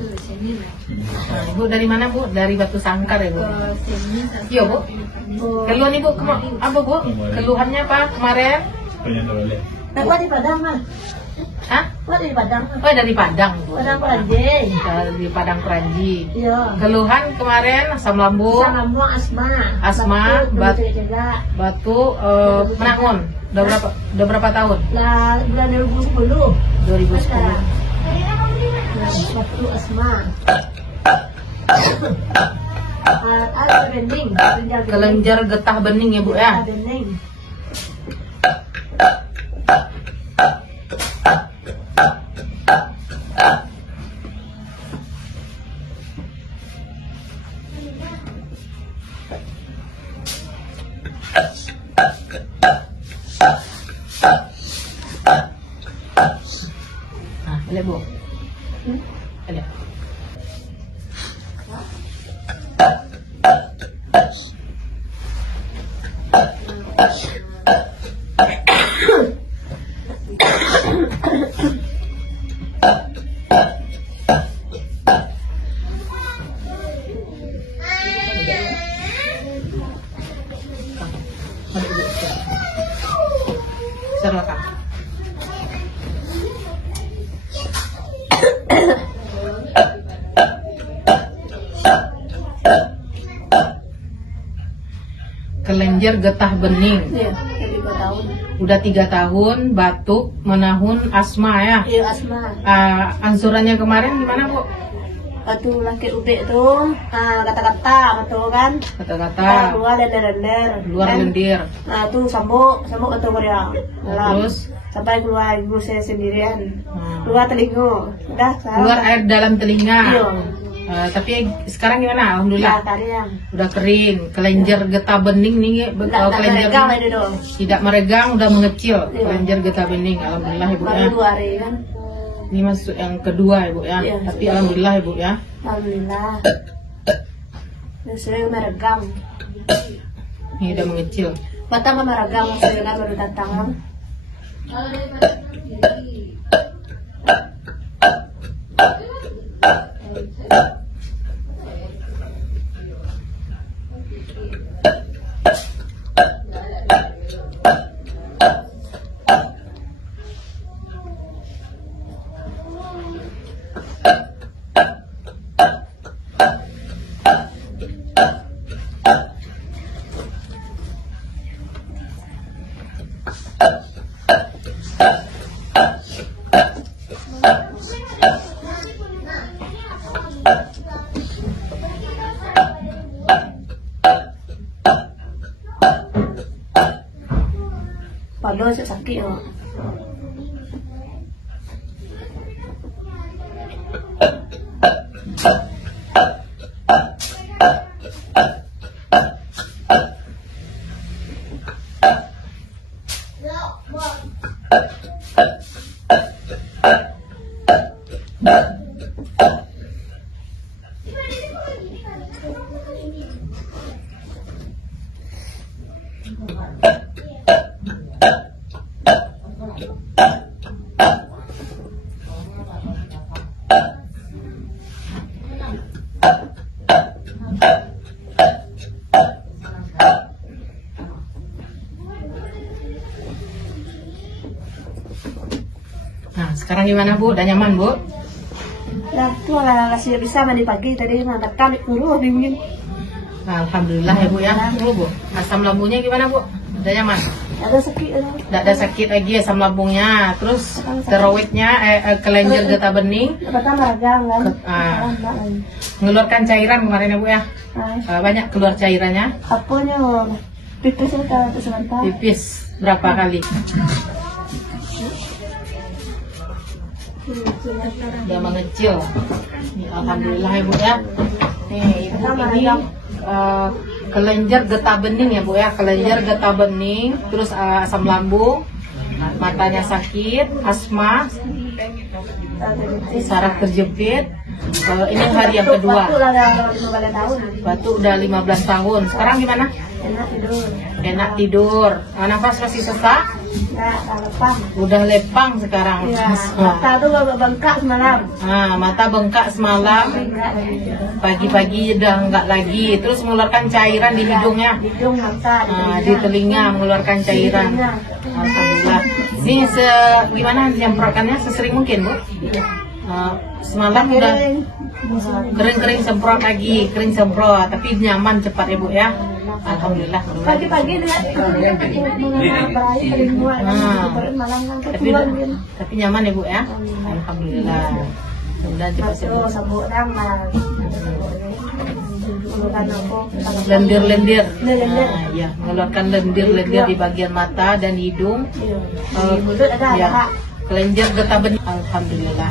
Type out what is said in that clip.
Nah, Ibu dari mana Bu? Dari Batu Sangkar ya Bu? Iya Bu. Keluhan Ibu, apa Bu? Keluhannya apa kemarin? Wah di Padang mah. Hah? Wah di Padang. Oh dari Padang Bu. Padang Peranji. Dari Padang Peranji. Iya. Keluhan kemarin asam lambung, Asma, batu, menangun. Udah berapa tahun? Lah bulan 2010. 2010. Waktu asma. Ada bening. Kelenjar getah bening ya Bu ya? Bening. Nah, lihat Bu. Lihat. Seru Kang. Kelenjar getah bening. Iya, 3 tahun. Udah 3 tahun, batuk, menahun, asma ya. Iya, asma. Ansurannya kemarin gimana Bu? Waktu laki ube tuh, kata-kata betul kan? Kata-kata, Keluar lendir-lendir. luar lendir. Nah tuh sambuk atau meriang. Terus sampai keluar ibu saya sendirian. Hmm. Keluar telinga. Udah keluar air dalam telinga. Iya. Tapi sekarang gimana? Alhamdulillah. Udah tadi yang. Udah kering. Kelenjar getah bening nih, Tidak meregang itu dong. tidak meregang, udah mengecil. Iya. Kelenjar getah bening. Alhamdulillah Ibu ya. Baru 2 hari kan. Ini masuk yang kedua Ibu ya. Iya. Tapi alhamdulillah Ibu ya. Alhamdulillah. Saya meregang. Ini udah mengecil. Mata mah meregang saya kan baru datang. Padahal saya sakit ya. Nah, sekarang gimana Bu? Udah nyaman Bu? Nah, itu masih bisa mandi pagi tadi ngangkat kali dulu dingin. Nah, alhamdulillah ya Bu ya. Bu, asam lambungnya gimana Bu? Udah nyaman? Ada sakit. Tidak ada sakit lagi asam lambungnya. Terus tiroidnya, kelenjar getah bening. Pertama meregang kan. Mengeluarkan cairan kemarin ya Bu ya. Banyak keluar cairannya. Apanya pipis itu sebentar. Pipis berapa kali? Udah mengecil. Alhamdulillah ya Bu ya. Nih Ibu ini kelenjar getah bening ya Bu ya. Kelenjar getah bening, terus asam lambung, matanya sakit, asma, saraf terjepit, Ini hari yang kedua. Waktu lah 15 tahun. Batuk udah 15 tahun. Sekarang gimana? Enak tidur. Enak tidur. Nafas masih sesak? Enggak, lepang. Udah lepang sekarang. Iya, mata tuh agak bengkak semalam. Mata bengkak semalam. Enggak lagi. Pagi-pagi udah enggak lagi. Terus mengeluarkan cairan di hidungnya. Hidung, mata, Di telinga mengeluarkan cairan. Alhamdulillah. Ini gimana semprotannya? Sesering mungkin, Bu? Semalam udah kering-kering semprot lagi, kering semprot, tapi nyaman cepat ya Bu ya. Alhamdulillah. Pagi-pagi dia berair kering semua. Malam kan keluar gitu. Tapi nyaman ya Bu ya. Alhamdulillah. Sudah cepat sembuh. Sabuk ramah. Lendir-lendir. Ya, mengeluarkan lendir-lendir di bagian mata dan hidung. Ya, kelenjar getah bening. Alhamdulillah.